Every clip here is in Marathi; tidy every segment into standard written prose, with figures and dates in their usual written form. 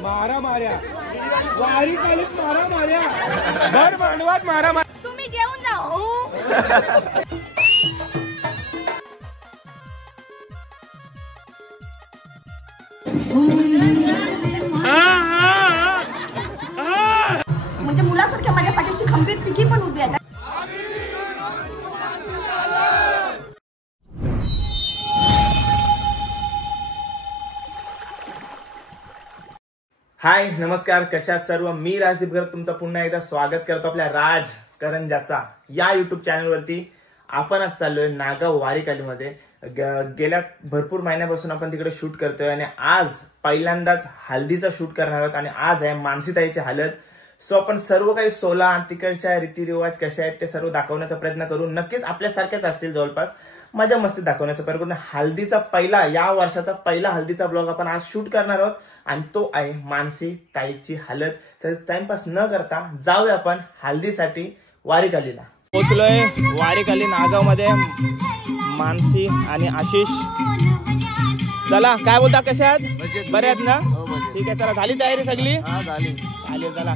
मारा मार्या वारी कालीत मारा मार्या भर मांडवात मारा मार्या तुम्ही जेवून जा हो. म्हणजे मुलासारख्या माझ्या पाठीशी खंबीर पिकी पण उभी आहे. हाय नमस्कार, कशा सर्व. मी राजदीप गर्ग तुमचं पुन्हा एकदा स्वागत करतो आपल्या राज करंजाचा या युट्यूब चॅनलवरती. आपण आज चाललोय नागाव वारीकालीमध्ये. गेल्या भरपूर महिन्यापासून आपण तिकडे शूट करतोय आणि आज पहिल्यांदाच हल्दीचा शूट करणार आहोत आणि आज आहे मानसीताईची हळद. सो आपण सर्व काही सोला तिकडच्या रीतिरिवाज कसे आहेत ते सर्व दाखवण्याचा प्रयत्न करू. नक्कीच आपल्यासारख्याच असतील जवळपास, मजा मस्ती दाखवण्याचा प्रयत्न करून हल्दीचा पहिला, या वर्षाचा पहिला हल्दीचा ब्लॉग आपण आज शूट करणार आहोत आणि तो आहे मानसी ताईची हळद. तर टाइमपास न करता जाऊया आपण हल्दीसाठी वारीकालीला. पोचलोय वारीकाली नागाव मध्ये. मानसी आणि आशिष, चला काय बोलता, कशा आहात? बरे आहेत ना? ठीक आहे, चला झाली तयारी सगळी? झाली. चला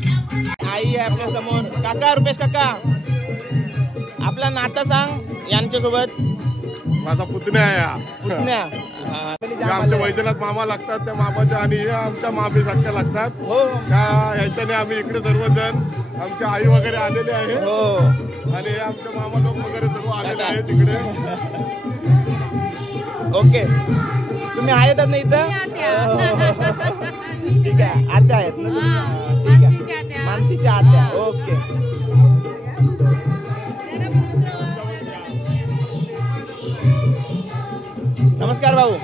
आई आहे आपल्या समोर. काका, रुपेश काका, आपला नातं सांग यांच्यासोबत. माझा पुतण्या आहे. पुतण्या आमच्या वैद्यनाथ मामा लागतात, त्या मामाच्या आणि हे आमच्या मामी सारख्या लागतात. हो का ह्याच्याने आम्ही इकडे सर्वजण, आमच्या आई वगैरे आलेले आहे. हो, आणि हे आमच्या मामा लोक वगैरे सर्व आलेले आहेत तिकडे. ओके, तुम्ही आहेत ना इथं? ठीक आहे, आत्या आहेत ना तुम्ही? ठीक आहे, मानसीच्या आत्या. ओके, नमस्कार भाऊ.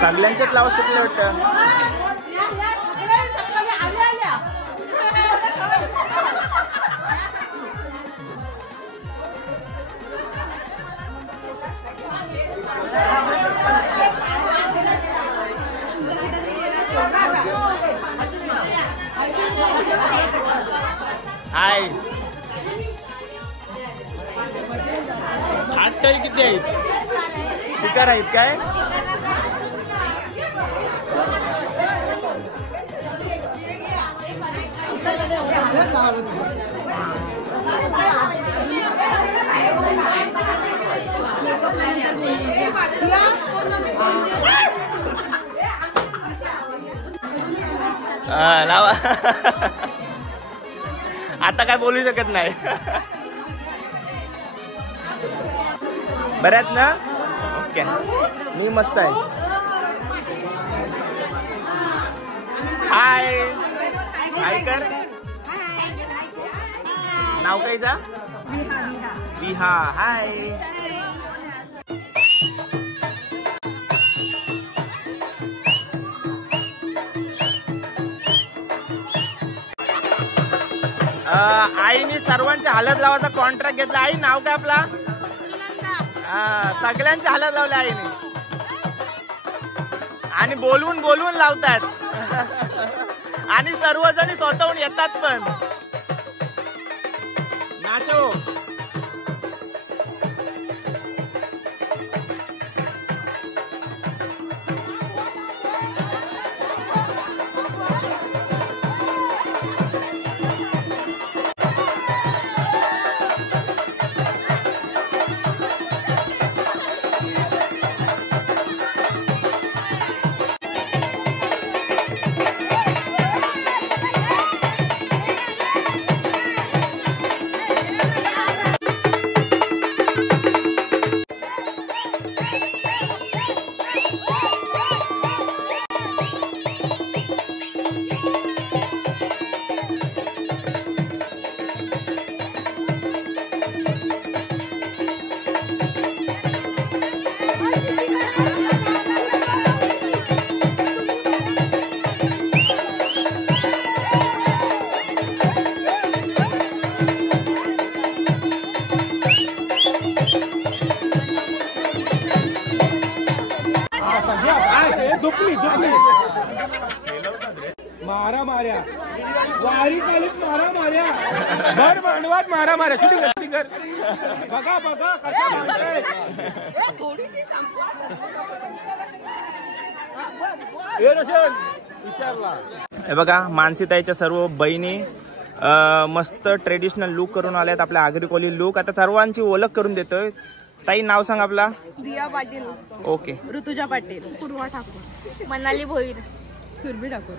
सगळ्यांच्याच लावू शकले वाटतं. हाय, आठ तरी किती आहेत? शिकार आहेत काय? लावा. आता काय बोलू शकत नाही. बऱ्यात ना? ओके, मी मस्त आहे. हाय, हाय कर. नाव काय जा? विहा. हाय. आईने सर्वांच्या हळद लावायचा कॉन्ट्रॅक्ट घेतला. आई नाव काय आपला? सगळ्यांच्या हळद लावल्या आईने. आणि बोलवून बोलवून लावतात आणि सर्वजण स्वतःहून येतात पण. नाचो. दुपली दुपली मारा मार्या वारी कालीत मारा मार्या भर मांडवात मारा मार्या. शूटिंग कर बघा बघा कसं मांडतंय. विचारला. हे बघा मानसीताईच्या सर्व बहिणी मस्त ट्रेडिशनल लुक करून आल्यात, आपल्या आगरी कोली लुक. आता सर्वांची ओळख करून देतोय. ताई नाव सांग आपला. दिया पाटील. ओके. ऋतुजा पाटील. पूर्वा ठाकूर. मनाली भोईर. सुरभी ठाकूर.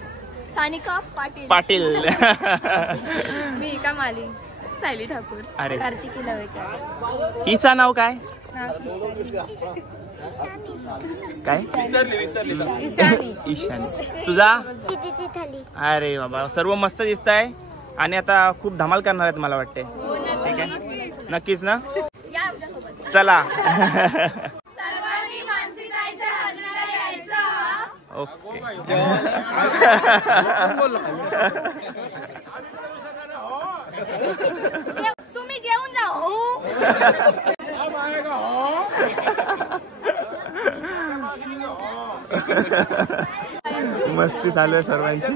सानिका पाटील. पाटील. मिका माली. सायली ठाकूर. अरे कार्तिकी लवेकर. हिचा नाव काय काय ईशानी. ईशानी. तुझा. अरे बाबा सर्व मस्त दिसत आहे आणि आता खूप धमाल करणार आहेत मला वाटते. ठीक आहे नक्कीच ना. चला. सर्वांनी मानसीताईच्या हल्दीला यायचं. ओके. तुम्ही जेवून जा. मस्ती चालू आहे सर्वांची.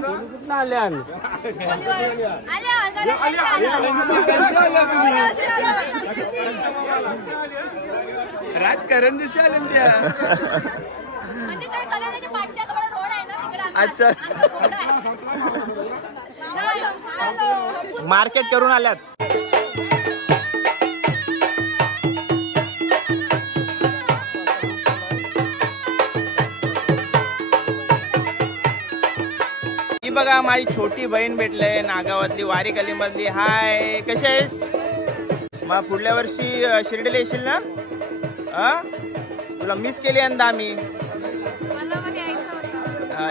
राजकारण दिशा आले त्या. अच्छा मार्केट करून आल्यात. ही बघा माझी छोटी बहीण भेटले नागावातली वारी गलीमधली. हाय कशी आहेस. मग पुढल्या वर्षी शिर्डीला येशील ना. तुला मिस केली यंदा आम्ही.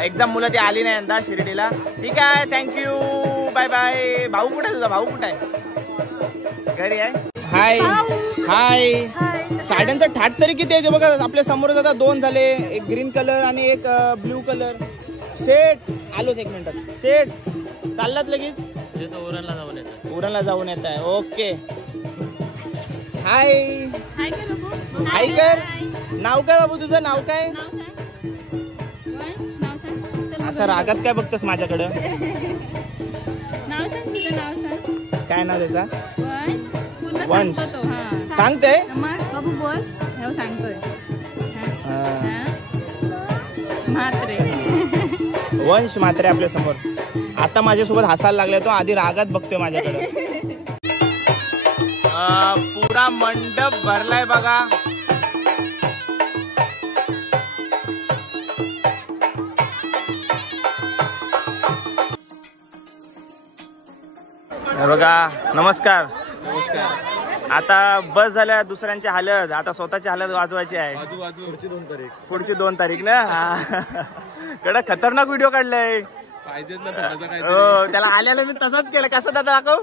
एक्झाम मुलं ती आली नाही यंदा शिर्डीला. ठीक आहे थँक्यू बाय बाय. भाऊ कुठे आहे तुझा. भाऊ कुठे आहे. घरी आहे. हाय हाय. साड्यांचा ठाट तरी किती आहे बघा. आपल्या समोर आता 2 झाले. एक ग्रीन कलर आणि एक ब्ल्यू कलर. सेट आलोच 1 मिनिटात. सेट चाललात लगेच. उरणला जाऊन येत आहे. ओके. हाय हाय कर. नाव काय बाबू तुझं. नाव काय. असं रागात काय बघतस माझ्याकडं. काय नाव त्याचा. वंश. सांगते बाबू बोल. सांगतोय वंश म्हात्रे आपल्या समोर. आता माझ्यासोबत हसायला लागलाय तो. आधी रागात बघतोय माझ्याकडे. पुरा मंडप भरलाय बघा. बघा नमस्कार. आता बस झाल्या दुसऱ्यांची हालत. आता स्वतःची हालत वाजवायची आहे. पुढची 2 तारीख ना. कडक खतरनाक व्हिडिओ काढलाय. त्याला आल्याला मी तसंच केलं. कसं दादा दाखव.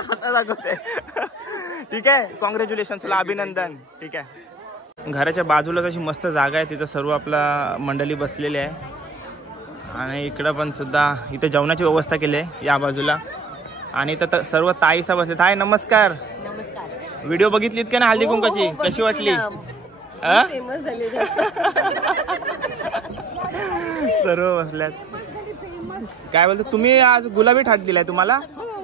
असं दाखवते. ठीक आहे कॉंग्रॅच्युलेशन तुला. अभिनंदन. ठीक आहे. घराच्या बाजूलाच अशी मस्त जागा आहे. तिथं सर्व आपला मंडळी बसलेली आहे. आणि इकडं पण सुद्धा इथं जेवणाची व्यवस्था केली आहे या बाजूला. आणि इथं सर्व ताईसा बसले. ताई नमस्कार. व्हिडिओ बघितलीत का ना हळदी कुंकाची. कशी वाटली. सर्व बसल्यात. काय बोलतो तुम्ही आज गुलाबी थाट दिलाय तुम्हाला?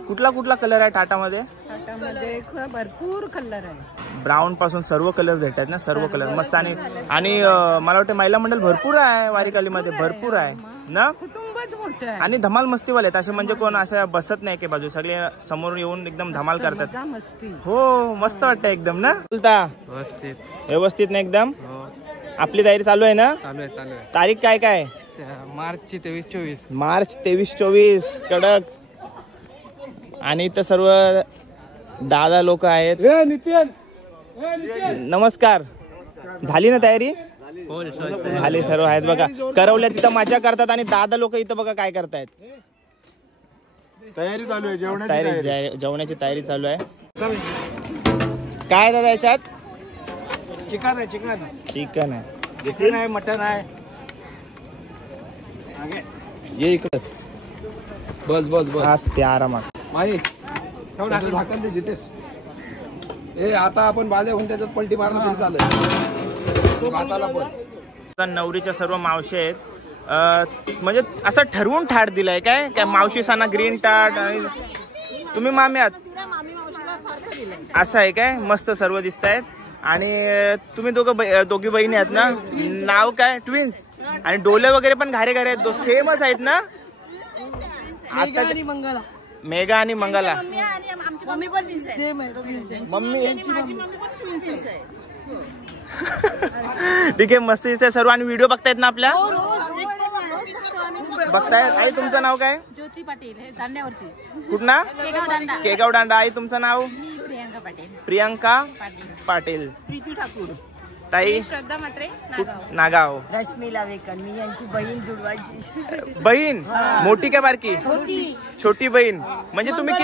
कुठला कुठला कलर आहे थाटामध्ये? थाटामध्ये भरपूर कलर आहे. ब्राऊन पासून सर्व कलर भेटतात ना, सर्व कलर मस्त. आणि मला वाटतं महिला मंडळ भरपूर आहे वारीकालीमध्ये, भरपूर आहे ना, कुटुंबच मोठं आहे. आणि धमाल मस्तीवाले आहेत असे, म्हणजे कोण असं बसत नाही की बाजू, सगळे समोर येऊन एकदम धमाल करतात. मस्ती. हो मस्त वाटतं एकदम ना. बोलता व्यवस्थित ना एकदम. आपली तयारी चालू आहे ना? चालू आहे. तारीख काय काय? मार्चची 23-24. मार्च 23-24 कडक. आणि इथं सर्व दादा लोक आहेत. नमस्कार. झाली ना तयारी? झाली, सर्व आहेत बघा. करवल्या तिथं मजा करतात आणि दादा लोक इथं बघा काय करतायत. तयारी चालू आहे, जेवणाची तयारी चालू आहे. काय दादा याच्यात? चिकन आहे. चिकन आहे, चिकन आहे, मटन आहे. ये इकडच. बस आज ते आरामात. माई ढाकन दे जितेश. आता आपण बाले होऊन त्याच्यात पलटी मारणं तरी चालेल. भाताला पण नवरीच्या सर्व मावशी आहेत. म्हणजे असं ठरवून थाट दिलाय काय काय? मावशी साना ग्रीन टाट आणि तुम्ही मामी आहात असं आहे काय? मस्त सर्व दिसत आहेत. आणि तुम्ही दोघी बहिणी आहेत ना? नाव काय? ट्विन्स. आणि डोले वगैरे पण घारे घारे आहेत, सेमच आहेत ना? मेघा आणि मंगला. मम्मी ठीक आहे, मस्त दिसत सर्व. आणि व्हिडिओ बघतायत ना आपल्या? बघतायत. आई तुमचं नाव काय? ज्योती पाटील, दांड्यावरची. कुठना? केगाव दांडा. आई तुमचं नाव? प्रियंका पाटील. प्रियंका पाटील. प्रीती ठाकूर. ताई? श्रद्धा मात्रे, नागाव. रश्मी लावेकर, मी यांची बहीण जुडवायची. बहीण मोठी काय बारकी? छोटी बहीण. म्हणजे तुम्ही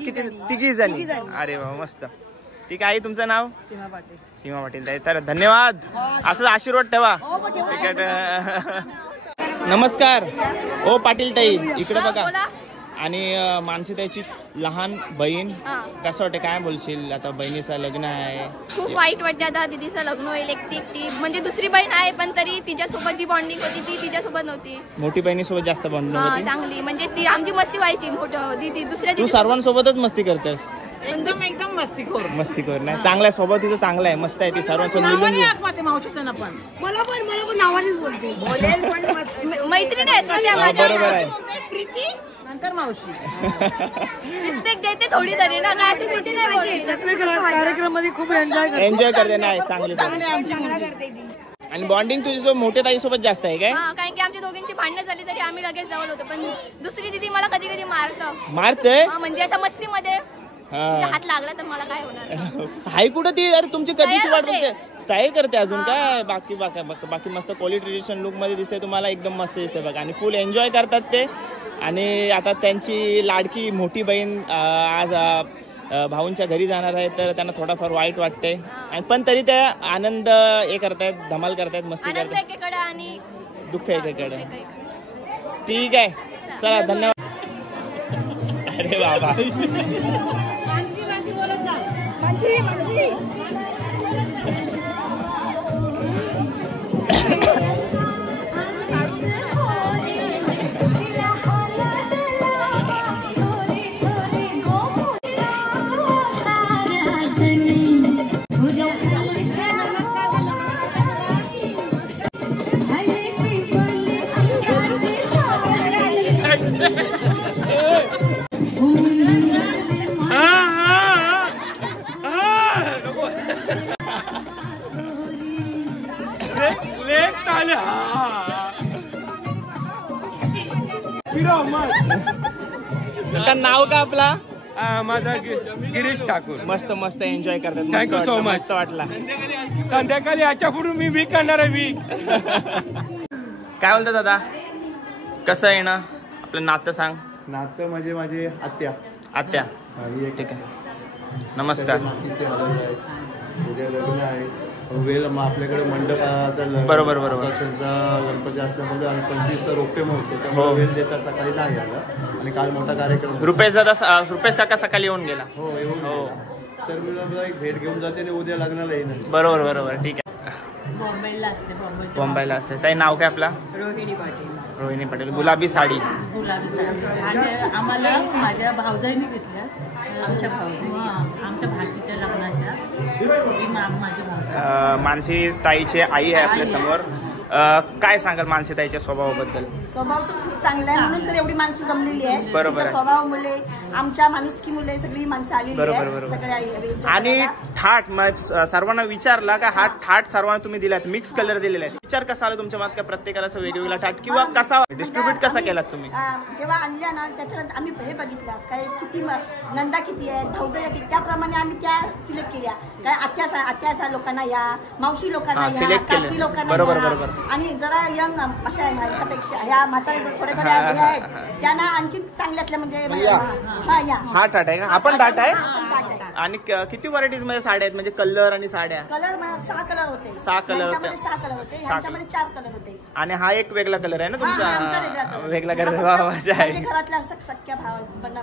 किती तिघी जणी? अरे वा मस्त. ठीक आहे. आई तुमचं नाव? सीमा पाटील. ताई तर धन्यवाद, असंच आशीर्वाद ठेवा. ठीक आहे. नमस्कार. ओ पाटील ताई इकडे बघा. आणि मानसी ताईची लहान बहीण. कसं वाटतं, काय बोलशील? आता बहिणीचं लग्न आहे. खूप वाईट वाटते. आता दीदीचं लग्न होईल एकटी. म्हणजे दुसरी बहीण आहे पण तरी तिच्यासोबत जी बॉन्डिंग होती ती तिच्यासोबत नव्हती. मोठी बहिणीसोबत जास्त बॉन्डिंग होती चांगली. म्हणजे ती आमची मस्ती व्हायची. दीदी दुसऱ्या तू सर्वांसोबतच मस्ती करतेस? एकदम मस्तीखोर नाही. चांगला स्वभाव तिचा चांगला आहे, मस्त आहे. ती सर्वांसोबत मैत्रिणी आहेत बरोबर आहे. नंतर मावशी रिस्पेक्ट देते थोडी तरी ना. काय अशी नाही कार्यक्रम मध्ये खूप एन्जॉय करते. नाही चांगली. आणि बॉन्डिंग तुझ्यासोबत मोठ्या ताईसोबत जास्त आहे काय? कारण की आमच्या दोघींची भांडणं झाली तरी आम्ही लगेच जवळ होतो. पण दुसरी दीदी मला कधी कधी मारते. म्हणजे असं मस्तीमध्ये हात लागला तर मला काय होणार. हाय कुठं ती? अरे तुमची कधीची वाट बघते. तयारी करते अजून काय? बाकी मस्त कोली ट्रेडिशनल लुक मध्ये दिसते तुम्हाला, एकदम मस्त दिसते बघा. आणि फुल एन्जॉय करतात ते. आणि आता त्यांची लाडकी मोठी बहीण आज भाऊंच्या घरी जाणार आहे, तर त्यांना थोडाफार वाईट वाटते. पण तरी ते आनंद हे करतायत, धमाल करतायत, मस्ती करतायत. आणि दुःख एकेकडे. ठीक आहे, चला धन्यवाद. अरे बाबा नाव का आपला? माझा गिरीश ठाकूर. मस्त मस्त एन्जॉय करतात. Thank you so much. मस्त वाटला. संध्याकाळी याच्या पुढे मी वीक करणार आहे. वीक काय बोलतो दादा, कसं आहे ना आपलं नातं? सांग. नातं म्हणजे माझी आत्या. आत्या. ठीक आहे. नमस्कार. उद्या लग्न आहे. वेळ आपल्याकडे मंडपाचा बरोबर गणपती असल्यामुळे आणि 25 रोपे महोत्सव, त्यामुळे वेळ देता सकाळी नाही आला. आणि काल मोठा कार्यक्रम. रुपेश काका सकाळी येऊन गेला. हो येऊन. तर मी एक भेट घेऊन जाते आणि उद्या लग्नाला येईल. बरोबर ठीक आहे. बॉम्बेला असते बॉम्बेला असते. ताई नाव काय आपला? रोहिणी पाटील. रोहिणी पटेल. गुलाबी साडी. गुलाबी साडी. आणि आम्हाला माझ्या भाऊजाईने घेतल्या. आमच्या भाचीच्या लग्नाच्या माझी भाऊ. मानसी ताईचे आई आहे आपल्या समोर. काय सांगाल मानसी ताईच्या स्वभावाबद्दल? स्वभाव तर खूप चांगला आहे, म्हणून तर एवढी माणसं जमलेली आहे. बरोबर आहे. स्वभाव मुले, आमच्या माणुसकी मुले सगळी माणसं आलेली आहेत सगळ्या. आणि थाट सर्वांना विचारला का हा थाट सर्वांना तुम्ही दिलात, मिक्स कलर दिलेला आहे. विचार कसा आला तुमच्या मनात का प्रत्येकाला असं वेगवेगळा थाट किंवा कसा डिस्ट्रीब्युट कसा केलात तुम्ही? जेव्हा आणल्या ना त्याच्यानंतर आम्ही हे बघितलं काय किती नंदा किती आहेत, भाऊजाया किती, त्याप्रमाणे आम्ही त्या सिलेक्ट केल्या. काय आत्या लोकांना या, मावशी लोकांना या, काकी लोकांना या. आणि जरा यंग अशा ह्याच्यापेक्षा ह्या म्हातारे थोड्या आहेत त्यांना आणखी चांगल्यातल्या म्हणजे हा टाट आहे का? आपण टाट आहे. आणि किती व्हरायटीज मध्ये साड्या आहेत म्हणजे कलर आणि साड्या? कलर 6 कलर होते. 6 कलर होते. 6 कलर होते, ह्याच्यामध्ये 4 कलर होते. आणि हा एक वेगळा कलर आहे ना तुमचा? वेगळा कलर आहे. घरातल्या सख्या भाव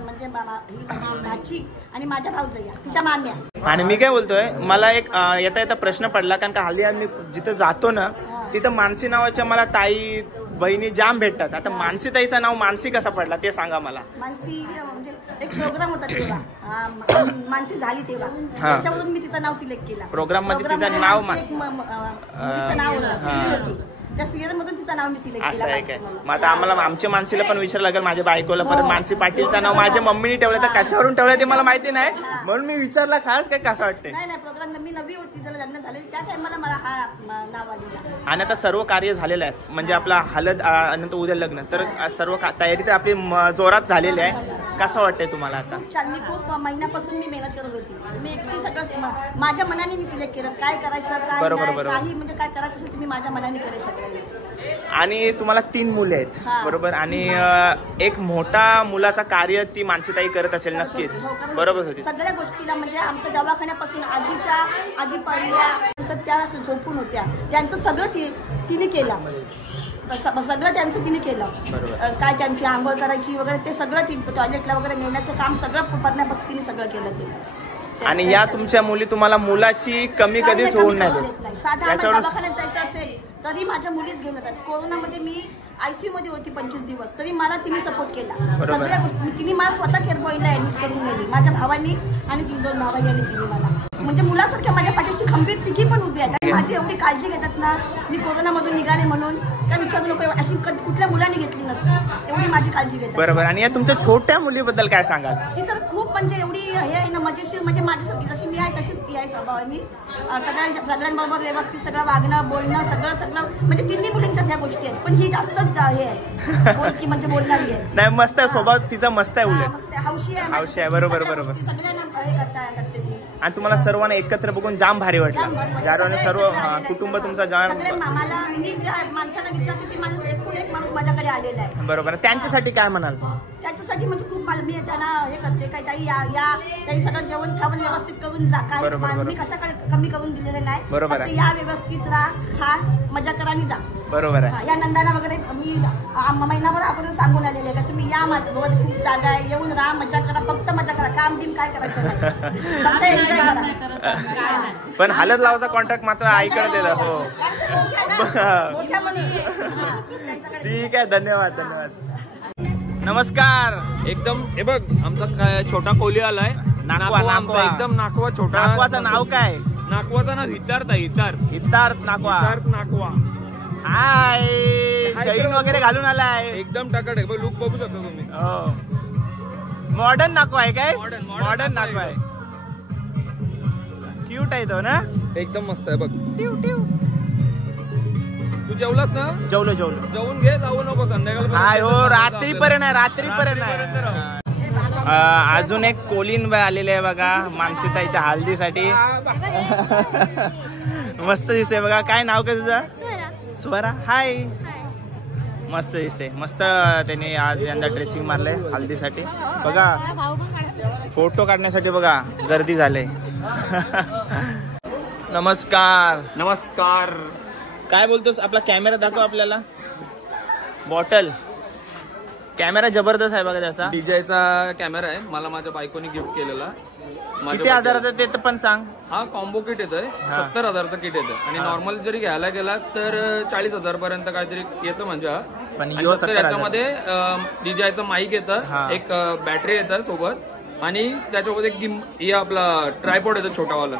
म्हणजे भाची आणि माझ्या भाऊजया तिच्या मान्या. आणि मी काय बोलतोय, मला एक येता प्रश्न पडला, कारण का हल्ली आम्ही जिथं जातो ना तिथं मानसी नावाच्या मला ताई बहिणी जाम भेटतात. आता मानसी ताईचं नाव मानसी कसा पडला ते सांगा मला. मानसी म्हणजे एक प्रोग्राम होता तेव्हा, मानसी झाली तेव्हा, त्याच्यावरून मी तिचं नाव सिलेक्ट केला. प्रोग्राम मध्ये तिचं नाव होतं, सिरियल होती, त्या सिरियल मधून तिचं नाव मी सिलेक्ट केलं. असं आहे काय? मग आता आम्हाला आमच्या मानसीला पण विचारायला लागेल, माझ्या बायकोला परत मानसी पाटीलचं नाव माझ्या मम्मीने ठेवलं, तर कशावरून ठेवलं ते मला माहिती नाही, म्हणून मी विचारला खास काय कसं वाटतंय. नाही प्रोग्राम मी नवी होती, जर लग्न झाले त्या टाइमला मला हा नाव आलेला. आणि आता सर्व कार्य झालेलं आहे, म्हणजे आपला हळद नंतर उद्या लग्न, तर सर्व तयारी तर आपली जोरात झालेली आहे. कसं वाटतंय तुम्हाला आता? छान. मी खूप महिन्यापासून मी मेहनत करत होती. मी एकटी सगळं माझ्या मनाने मी सिलेक्ट केलं, काय करायचं काय काही म्हणजे काय करायचं असेल ते मी माझ्या मनाने केले सगळं. आणि तुम्हाला 3 मुले आहेत बरोबर, आणि एक मोठा मुलाचा कार्य ती मानसीताई करत असेल नक्कीच, बरोबर होती सगळ्या गोष्टीला. म्हणजे आमच्या दवाखान्यापासून आजी पडल्या तर त्या झोपून होत्या, त्यांचं सगळं तिने केलं, सगळं त्यांचं तिने केलं. काय त्यांची आंघोळ करायची वगैरे ते सगळं टॉयलेटला वगैरे नेण्याचं काम सगळं पडण्यापासून तिने सगळं केलं. आणि या तुमच्या मुली तुम्हाला मुलाची कमी कधीच होऊन नाही देत. साधा दवाखान्यात जायचं असेल तरी माझ्या मुलीच घेऊन येतात. कोरोनामध्ये मी ICU मध्ये होती 25 दिवस, तरी मला तिने सपोर्ट केला. सगळ्या गोष्टी तिने मला स्वतः केअर पॉईंटला ऍडमिट करून नेली, माझ्या भावांनी आणि 2 भावांनी दिली मला. म्हणजे मुलासारख्या माझ्या पाठीशी खंबीर तिघी पण उभी आहेत. आणि माझी एवढी काळजी घेतात ना, मी कोरोनामधून निघाले म्हणून त्या विचारू नको, अशी कुठल्या मुलांनी घेतली नसते, एवढी माझी काळजी घेतात. बरोबर. आणि या तुमच्या छोट्या मुलीबद्दल काय सांगाल? ती तर खूप म्हणजे एवढी हे आहे ना, मजेशीर, म्हणजे माझ्यासारखी जशी मी आहे तशीच ती आहे स्वभावानी. सगळ्यांबरोबर व्यवस्थित सगळं वागणं बोलणं सगळं म्हणजे 3 मुलींच्या ह्या गोष्टी आहेत, पण ही जास्तच हे आहे बोलकी, म्हणजे बोलणारी आहे. नाही मस्त आहे स्वभाव तिचा, मस्त आहे, उलट हौशी आहे. बरोबर सगळ्यांना हे करते ती. आणि तुम्हाला सर्वांना एकत्र बघून जाम भारी वाटलं, ज्याने सर्व कुटुंब तुमचा जाम. मला मी ज्या माणसाला विचारते ती माणूस एक माणूस माझ्याकडे आलेला आहे. बरोबर. त्यांच्यासाठी काय म्हणाल? त्याच्यासाठी म्हणजे खूप मी त्यांना हे करते, काही काही सगळं जेवण खावण व्यवस्थित करून जा, काय मी कशाकडे कमी करून दिलेलं नाही. बरोबर. या व्यवस्थित राहा, खा, मजा करा आणि जा. बरोबर आहे. या नंदाना वगैरे मी महिनाभर अगोदर सांगून आलेले का तुम्ही या, माझ्यासोबत खूप जागा आहे, येऊन राहा, मजा करा, फक्त मजा करा, काम दिन काय करायचं नाही, फक्त एन्जॉय करा. पण हालत लावायचा कॉन्ट्रॅक्ट मात्र आईकडे दिला. हो ठीक आहे, धन्यवाद. नमस्कार. एकदम हे बघ आमचा काय छोटा कोली आलाय. नाकवा एकदम नाकवा छोटा. नाकवाचं नाव काय? नाकवाचं नाव हितार्थ आहे. हितार्थ नाकवा. हाय, चैन वगैरे घालून आलाय, एकदम टकाट आहे. लुक बघू शकता तुम्ही. हो, मॉडर्न नाकवा आहे काय? मॉडर्न नाकवा आहे. क्यूट आहे तो ना, एकदम मस्त आहे बघ. तू जेवलास ना? जेवलो. जेवून घे, जाऊ नको संध्याकाळ. हाय हो, रात्रीपर्यंत आहे. अजून एक कोलीन बाई आलेले आहे बघा मानसीताईच्या हल्दीसाठी. मस्त दिसते बघा. काय नाव काय तुझं? स्वरा. हाय, मस्त दिसते. मस्त त्यांनी आज यंदा ड्रेसिंग मारलंय हल्दीसाठी बघा. फोटो काढण्यासाठी बघा गर्दी झाले. नमस्कार. काय बोलतोस? आपला कॅमेरा दाखव आपल्याला. बॉटल कॅमेरा जबरदस्त आहे बघा त्याचा. डीजेचा कॅमेरा आहे, मला माझ्या बायकोने गिफ्ट केलेला. किती हजाराचं ते तर पण सांग. हा कॉम्बो किट येतोय 70,000चं किट येतं आणि नॉर्मल जरी घ्यायला गेला तर 40,000 पर्यंत काहीतरी येतं म्हणजे हा. पण आणि 70 याच्यामध्ये DJIचं माईक येतं, एक बॅटरी येतं सोबत आणि त्याच्यासोबत एक हे आपला ट्रायपॉड येतो छोटावाला,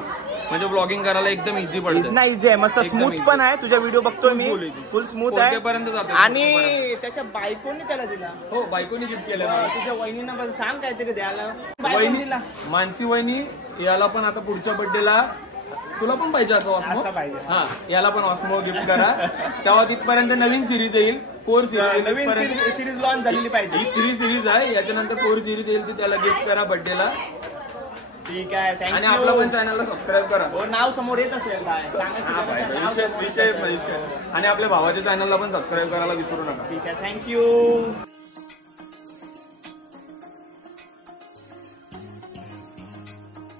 म्हणजे ब्लॉगिंग करायला एकदम इझी पडतं. नाही इझी आहे, मस्त स्मूथ पण आहे. तुझा व्हिडिओ बघतोय मी, फुल स्मूथ आहे पर्यंत जातो. आणि त्याच्या बायकोनी त्याला दिला. हो बायकोनी गिफ्ट केलं मला. तुझ्या वहिनींना सांग काहीतरी द्यायला. वहिनीला मानसी वहिनी याला पण आता पुढच्या बर्थडेला तुला पण पाहिजे असं ऑस्मो. हा याला पण ऑस्मो गिफ्ट करा. तेव्हा तिथपर्यंत नवीन सिरीज येईल, 4 सिरीज. नवीन सिरीज लॉन्च झालेली पाहिजे. ही 3 सिरीज आहे, याच्यानंतर 4 सिरीज येईल ती त्याला गिफ्ट करा बर्थडेला. ठीक आहे, थँक्यू. आणि आपल्या पण चॅनलला सबस्क्राईब करा. हो, नाव समोर येत असेल विषय आणि आपल्या भावाच्या चॅनलला पण सबस्क्राईब करायला विसरू नका. ठीक आहे, थँक्यू.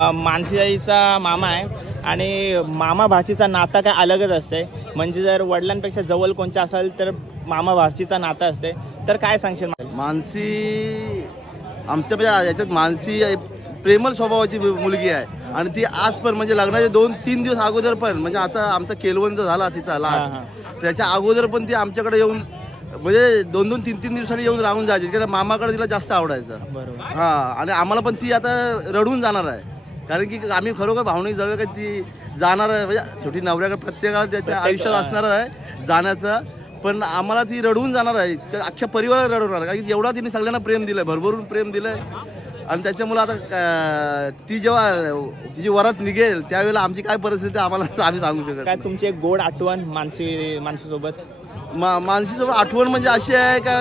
मानसीचा मामा आहे आणि मामा भाचीचा नाता काय अलगच असते. म्हणजे जर वडिलांपेक्षा जवळ कोणच्या असेल तर मामा भाचीचा नाता असते. तर काय सांगशील? मानसी आमच्या याच्यात मानसी प्रेमळ स्वभावाची मुलगी आहे आणि ती आज पण म्हणजे लग्नाचे 2-3 दिवस अगोदर पण, म्हणजे आता आमचा केलवंत झाला तिचा लहान, त्याच्या अगोदर पण ती आमच्याकडे येऊन म्हणजे 2-2, 3-3 दिवसांनी येऊन राहून जायची, कारण मामाकडे तिला जास्त आवडायचं. हा, आणि आम्हाला पण ती आता रडून जाणार आहे, कारण की आम्ही खरोखर भावनिक झालो का ती जाणार आहे. म्हणजे छोटी नवऱ्याकडे प्रत्येकाला त्याच्या आयुष्यात असणार आहे जाण्याचं, पण आम्हाला ती रडवून जाणार आहे, अख्ख्या परिवाराला रडवणार, कारण की एवढा तिने सगळ्यांना प्रेम दिलंय, भरभरून प्रेम दिलंय. आणि त्याच्यामुळे आता ती जेव्हा तिची वरात निघेल त्यावेळेला आमची काय परिस्थिती आम्हाला आम्ही सांगू शकत. काय तुमची एक गोड आठवण मानसीसोबत? मानसीसोबत आठवण म्हणजे अशी आहे का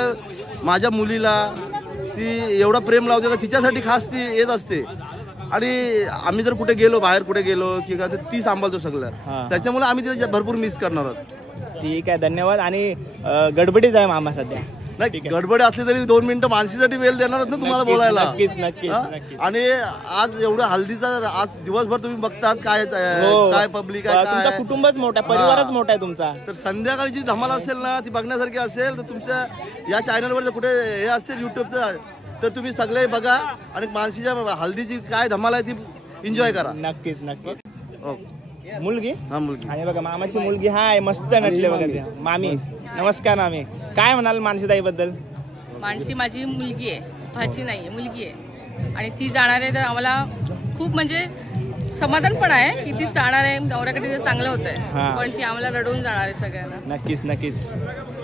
माझ्या मुलीला ती एवढं प्रेम लावते का तिच्यासाठी खास ती येत असते, आणि आम्ही जर कुठे गेलो, बाहेर कुठे गेलो की का ती सांभाळतो सगळं, त्याच्यामुळे आम्ही तिला भरपूर मिस करणार आहोत. ठीक आहे, धन्यवाद. आणि गडबडीत आहे मामा सध्या. नाही, गडबड असली तरी 2 मिनिटं मानसीसाठी वेळ देणारच ना तुम्हाला बोलायला. नक्कीच. आणि आज एवढं हल्दीचा आज दिवसभर तुम्ही बघतात काय पब्लिक आहे, तुमचा कुटुंबच मोठा, परिवारच मोठा आहे तुमचा. तर संध्याकाळी जी धमाल असेल ना ती बघण्यासारखी असेल, तर तुमच्या या चॅनलवर जर कुठे हे असेल युट्यूबचं तर तुम्ही सगळे बघा आणि मानसीच्या हल्दीची काय धमाल आहे ती एन्जॉय करा. नक्कीच. मुलगी? हा, मुलगी. आणि बघा मामाची मुलगी हाय, मस्त नटले बघा. मामी नमस्कार. मामी काय म्हणाल मानसीताई बद्दल? मानसी माझी मुलगी आहे, भाची नाहीये, मुलगी आहे. आणि ती जाणार आहे तर आम्हाला खूप म्हणजे समाधान पण आहे की ती जाणार आहे, नवऱ्याकडे चांगलं होत आहे, पण ती आम्हाला रडवून जाणार आहे सगळ्यांना. नक्कीच.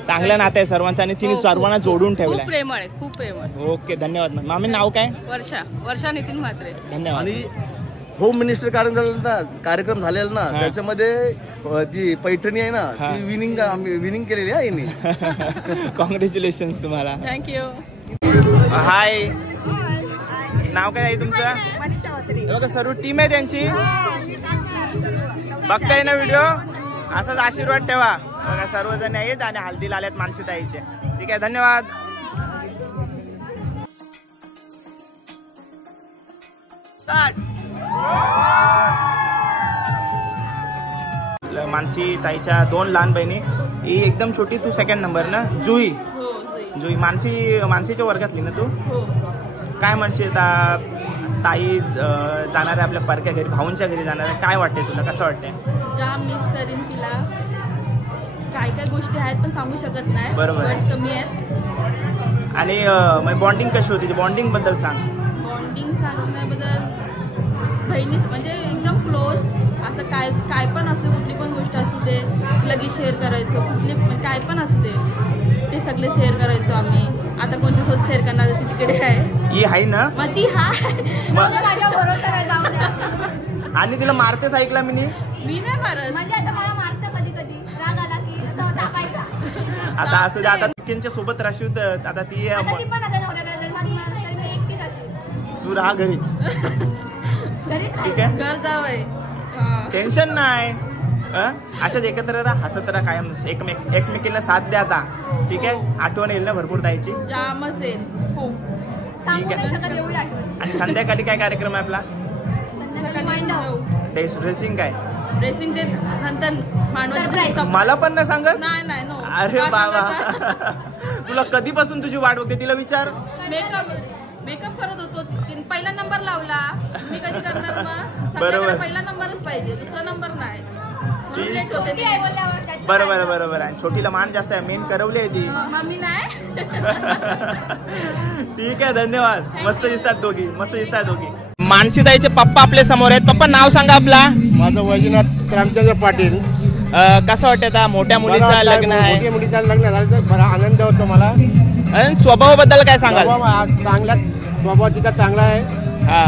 चांगलं नातं आहे सर्वांचं आणि तिने सर्वांना जोडून ठेवलं. खूप प्रेमळ आहे, खूप प्रेमळ. ओके, धन्यवाद. मामी नाव काय? वर्षा नितीन म्हात्रे. धन्यवाद. आणि होम मिनिस्टर कार्यक्रम झालेला ना, त्याच्यामध्ये ती पैठणी आहे ना, ती विनिंग केलेली आहे हिने. कॉंग्रॅच्युलेशन तुम्हाला. थँक्यू. हाय, नाव काय आहे तुमचं? बघा सर्व टीम आहे त्यांची, बघताय ना व्हिडिओ, असाच आशीर्वाद ठेवा. बघा सर्वजण आहेत आणि हल्दीला आल्यात मानसीताईचे. ठीक आहे, धन्यवाद. मानसी ताईच्या 2 लहान बहिणी, ही एकदम छोटी, तू 2nd नंबर ना? जुई. मानसीच्या वर्गातली ना तू? काय म्हणशील ताई जाणार आहे आपल्या परक्या घरी, भाऊंच्या घरी जाणार आहे, काय वाटते तुला, कसं वाटतंय? जाम मिस करीन तिला, काय गोष्टी आहेत पण सांगू शकत नाही, बरोबर कमी आहेत. आणि बॉन्डिंग कशी होती? बॉन्डिंग बद्दल सांग. बॉन्डिंग सांगण्याबद्दल बहिणी म्हणजे एकदम क्लोज, असं काय पण असू, कुठली पण गोष्ट असू दे लगेच शेअर करायचो, कुठली काय पण असू दे ते सगळे शेअर करायचो आम्ही. आता कोणत्यासोबत शेअर करणार, ती तिकडे आहे, ही आहे ना, मग ती माझ्या भरोसा आहे, जाऊ द्या. आणि तिला मारतेच ऐकला मी नाही मारत, म्हणजे आता मला मारतं कधी राग आला की असं टाकायचा. आता असं आता त्यांच्या सोबत राशील, आता ती पण आता नवऱ्याकडे मी एकटीच असेल. तू राहा घरीच. ठीक आहे, घर जावय, टेन्शन नाही. अशाच एकत्र राहा, हसत राहा कायम, एकमेकीला साथ द्या. आता ठीक आहे, आठवण येईल ना भरपूर ताईची? जामच येईल खूप. सांगू नाही शकत एवढी आठवण. आणि संध्याकाळी काय कार्यक्रम आहे आपला? संध्याकाळी ड्रेसिंग काय? ड्रेसिंग ते नंतर मला पण नाही सांगत? नाही नो. अरे बाबा, तुला कधीपासून तुझी वाट बघते, तिला विचार. मेकअप करत होतो, पहिला नंबर लावला. मी कधी करणार मग? बरोबर. सगळ्यांना पहिला नंबरच पाहिजे, दुसरा नंबर नाही. म्हणून लेट होते ते. बरोबर बरोबर. आणि छोटीला मान जास्त आहे, मेन करवली आहे ती. मम्मी नाही. ठीक आहे, धन्यवाद. मस्त दिसतात दोघी, मस्त दिसतात दोघी. मानसीताईचे पप्पा आपल्या समोर आहेत. पप्पा नाव सांगा आपला. माझं वैजनाथ रामचंद्र पाटील. कसं वाटतं आता मोठ्या मुलीचं लग्न आहे? मोठ्या मुलीचं लग्न झालं तर बरा आनंद होतो मला. आणि स्वभावाबद्दल काय सांगाल? चांगला स्वभाव तिचा चांगला आहे.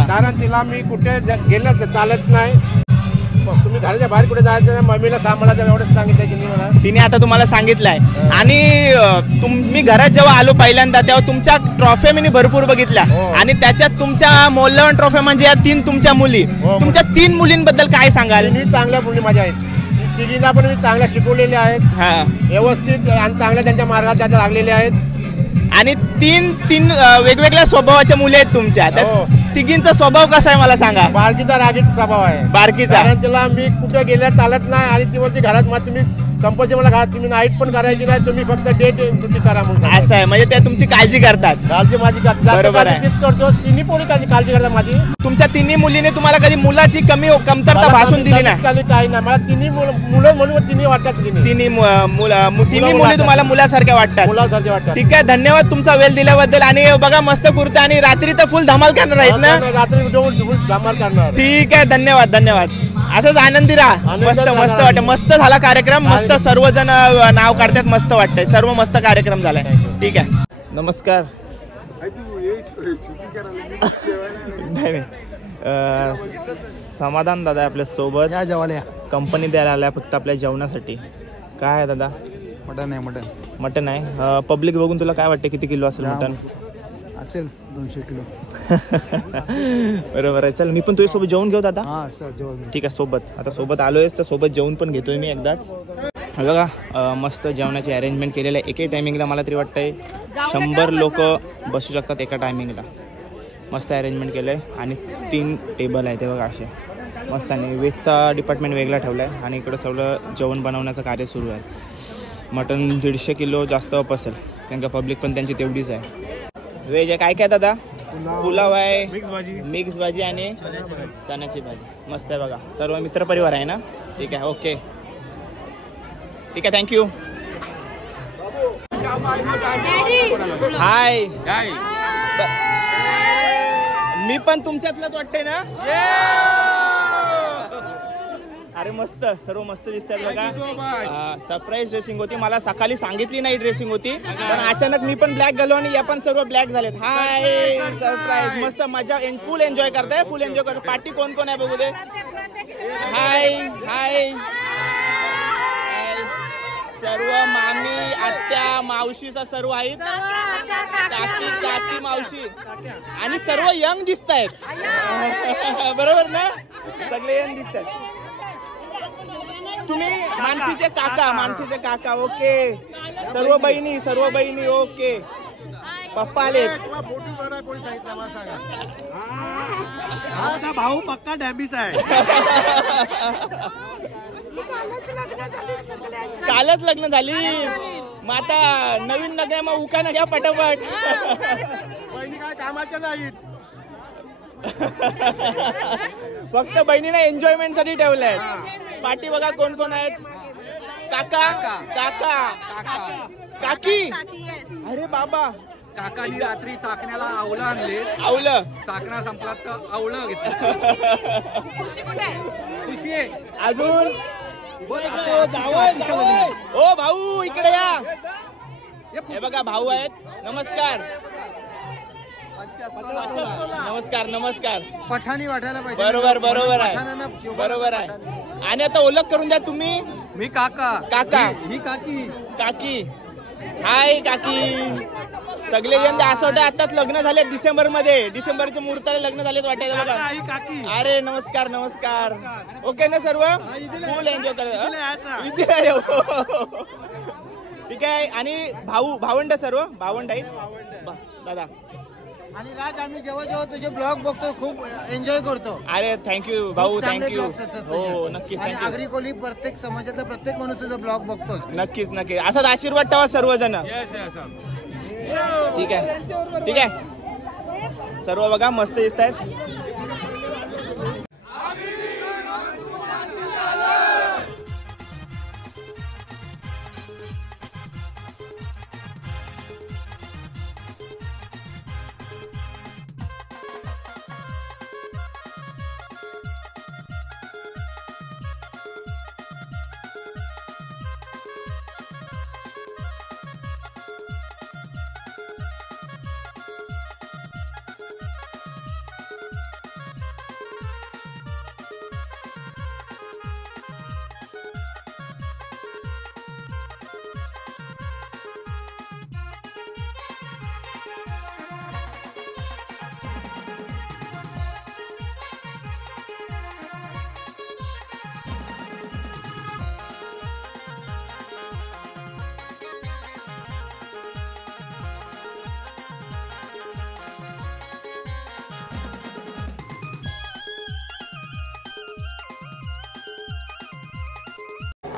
कारण तिला मी कुठे गेलं तर चालत नाही. तुम्ही घराच्या बाहेर कुठे जायचं नाही, मम्मीला सांभाळायचं एवढंच सांगितलं तिने मला. तिने आता तुम्हाला सांगितलंय. आणि तुम्ही घरात जेव्हा आलो पहिल्यांदा तेव्हा तुमच्या ट्रॉफी मी भरपूर बघितल्या. आणि त्याच्यात तुमच्या मौल्यवान ट्रॉफी म्हणजे या 3 तुमच्या मुली. तुमच्या 3 मुलींबद्दल काय सांगाल? तिन्ही चांगल्या मुली माझ्या आहेत. तिघींना पण मी चांगल्या शिकवलेल्या आहेत, व्यवस्थित आणि चांगल्या त्यांच्या मार्गात त्या लागलेल्या आहेत. आणि 3 वेगवेगळ्या स्वभावाच्या मुली आहेत तुमच्या. तिघींचा स्वभाव कसा आहे मला सांगा? बारकीचा रागीट स्वभाव आहे. बारकीचा. कारण तिला मी कुठे गेल्या चालत नाही. आणि ती म्हणते घरात मग तुम्ही कंपल्सरी मला घरात तुम्ही नाईट पण करायची नाही, तुम्ही फक्त डे ड्युटी करा म्हणून. असं आहे, म्हणजे त्या तुमची काळजी करतात. काळजी माझी बरोबर आहे. करतो. तिन्ही पोरी काळजी करतात माझी. तुमच्या 3 मुलीने तुम्हाला कधी मुलाची कमतरता भासून दिली नाही? काही नाही. मला 3 मुलं म्हणून 3 वाटतात. 3 मुली तुम्हाला मुलासारख्या वाटतात? मुलासारखे वाटतात. ठीक आहे, धन्यवाद तुमचा वेळ दिल्याबद्दल. आणि बघा मस्त कुर्ता. आणि रात्री तर फुल धमाल करणार आहेत ना? रात्री धमाल करणार. ठीक आहे, धन्यवाद धन्यवाद. असंच आनंदी राहा. मस्त मस्त वाटत. मस्त झाला कार्यक्रम. मस्त सर्वजण नाव काढतात. मस्त वाटतंय. सर्व मस्त कार्यक्रम झालाय. ठीक आहे, नमस्कार. समाधान दादा आपल्या सोबत कंपनी द्यायला आल्या फक्त आपल्या जेवणासाठी. काय आहे दादा? मटन आहे. मटन आहे. पब्लिक बघून तुला काय वाटतं किती किलो असेल मटन? असेल 200 किलो. बरोबर आहे. चल मी पण तुझ्यासोबत जेवण घेऊ दादा. जेवण. ठीक आहे, सोबत. आता सोबत आलोयस तर सोबत जेवण पण घेतोय मी एकदाच. बघा मस्त जेवणाची अरेंजमेंट केलेलं आहे. एके टायमिंगला मला तरी वाटतंय 100 लोक बसू शकतात एका टायमिंगला. मस्त अरेंजमेंट केलं आहे. आणि 3 टेबल आहे ते बघा असे मस्त. आणि व्हेजचा डिपार्टमेंट वेगळा ठेवला आहे. आणि इकडं सगळं जेवण बनवण्याचं कार्य सुरू आहे. मटन 150 किलो जास्त अप असेल, कारण का पब्लिक पण त्यांची तेवढीच आहे. व्हेज आहे. काय काय दादा? पुलाव आहे, मिक्स भाजी आणि चण्याची भाजी. मस्त आहे बघा. सर्व मित्रपरिवार आहे ना? ठीक आहे, ओके. ठीक आहे, थँक्यू. हाय. मी पण तुमच्यातलंच वाटतंय ना? अरे मस्त, सर्व मस्त दिसतात बघा. सरप्राईज ड्रेसिंग होती. मला सकाळी सांगितली नाही ड्रेसिंग होती, पण अचानक मी पण ब्लॅक घालो आणि या पण सर्व ब्लॅक झालेत. हाय, सरप्राईज. मस्त मजा. फुल एन्जॉय करताय. फुल एन्जॉय करताय. पार्टी कोण कोण आहे बघू दे. हाय हाय. सर्व मामी, आत्या, मावशीचा सर्व आहेत. काकी काकी मावशी आणि सर्व यंग दिसत आहेत. बरोबर ना? सगळे यंग दिसत आहेत. तुम्ही मानसीचे काका. ओके. सर्व बहिणी ओके. पप्पा आले. भाऊ पक्का डॅबिस आहे. कालच लग्न झाली. मग आता नवीन नग मग उका घ्या पटापट. बहिणी काय कामाच्या नाहीत. फक्त बहिणीने एन्जॉयमेंट साठी ठेवलंय. पार्टी बघा कोण कोण आहेत. काका काकी. अरे बाबा. काकानी रात्री चाकण्याला आवलं आणले. आवलं चाकणा संपला तर आवलं घेतलं. खुशी आहे अजून. ओ भाऊ इकडे या. हे बघा भाऊ आहेत. नमस्कार. नमस्कार. पठाणी वाटायला पाहिजे. बरोबर आहे. आणि आता ओळख करून द्या तुम्ही. मी काका. ही काकी. हाय काकी. सगळे जण असं वाटतं आताच लग्न झाले डिसेंबरच्या मुहूर्ताला लग्न झालेत वाटायचं बघा. अरे नमस्कार. ओके ना सर्व? फुल एन्जॉय करा. ठीक आहे. आणि भावंड आहेत दादा. आणि राज, आम्ही जेव्हा तुझे ब्लॉग बघतो खूप एन्जॉय करतो. अरे थँक्यू भाऊ, थँक्यू. हो नक्कीच. आणि आगरी कोली प्रत्येक समाजातला प्रत्येक माणूसचा ब्लॉग बघतो. नक्कीच. असाच आशीर्वाद ठेवा सर्वजण. ठीक आहे. सर्व बघा मस्त दिसत आहेत.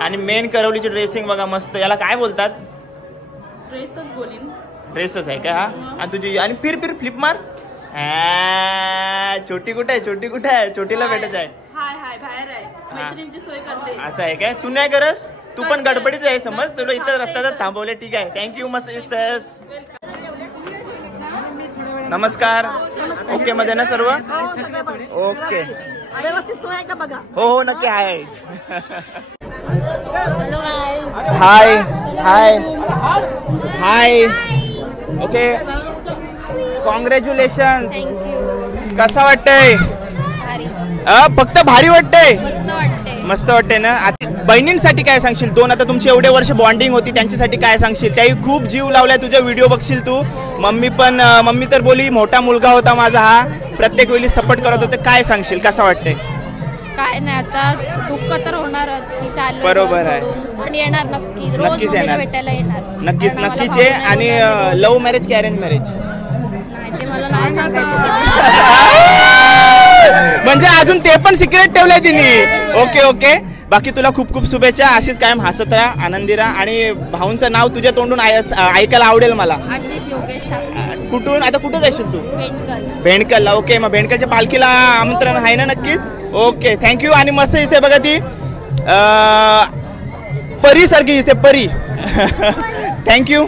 आणि मेन करवलीची ड्रेसिंग बघा मस्त. याला काय बोलतात? ड्रेसच बोलीन. ड्रेसच आहे का हा? आणि तुझी आणि फिर फ्लिप मार. छोटी कुठे आहे? छोटी कुठे आहे? छोटीला भेटत आहे. हाय हाय बाहेर आहे, मैत्रिणींची सोय करते. असं आहे काय? तू नाही करस? तू पण गडबडीच आहे समज. तुला इथं रस्त्यात थांबवले. ठीक आहे, थँक्यू. मस्त दिसतस. नमस्कार. ओके मध्ये ना सर्व? ओके, व्यवस्थित सोय आहे का बघा. हो हो नक्की आहे. Hello guys. Hi hi hi. Okay, congratulation. Thank you. कसा वाटतंय? भारी. फक्त भारी वाटतंय? मस्त वाटते. मस्त वाटते ना. आता बहिणींसाठी काय सांगशील? दोन आता तुमची एवढे वर्ष बॉन्डिंग होती, त्यांच्यासाठी काय सांगशील? त्याही खूप जीव लावलाय. तुझे व्हिडिओ बघशील तू. मम्मी तर बोली मोठा मुलगा होता माझा हा, प्रत्येक वेळी सपोर्ट करत होते. काय सांगशील? कसा वाटतंय? काय नाही, आता दुःख तर होणारच की चालू बरोबर आहे. आणि येणार नक्की. रोज नक्कीच मम्मीला येणार. भेटायला येणार. नक्कीच कारण आम्हाला नक्कीच आहे. भावना आणि बोलायला लव्ह मॅरेज की अरेंज मॅरेज? नाही, ते मला नाही सांगायचं. म्हणजे अजून ते पण सिक्रेट ठेवलंय तिने. Okay okay. बाकी तुला खूप खूप शुभेच्छा. अशीच कायम हसत राहा, आनंदी राहा. आणि भाऊंचं नाव तुझ्या तोंडून ऐकायला आवडेल मला. आशिष योगेश ठाकरे. कुठून? आता कुठं जाशील तू? पेंडकल. भेंडकलला. ओके, मग भेंडकलच्या पालखीला आमंत्रण आहे ना? नक्कीच. Okay, thank you. आणि मस्त दिसते बघा ती, परी सारखी दिसते, परी. थँक्यू.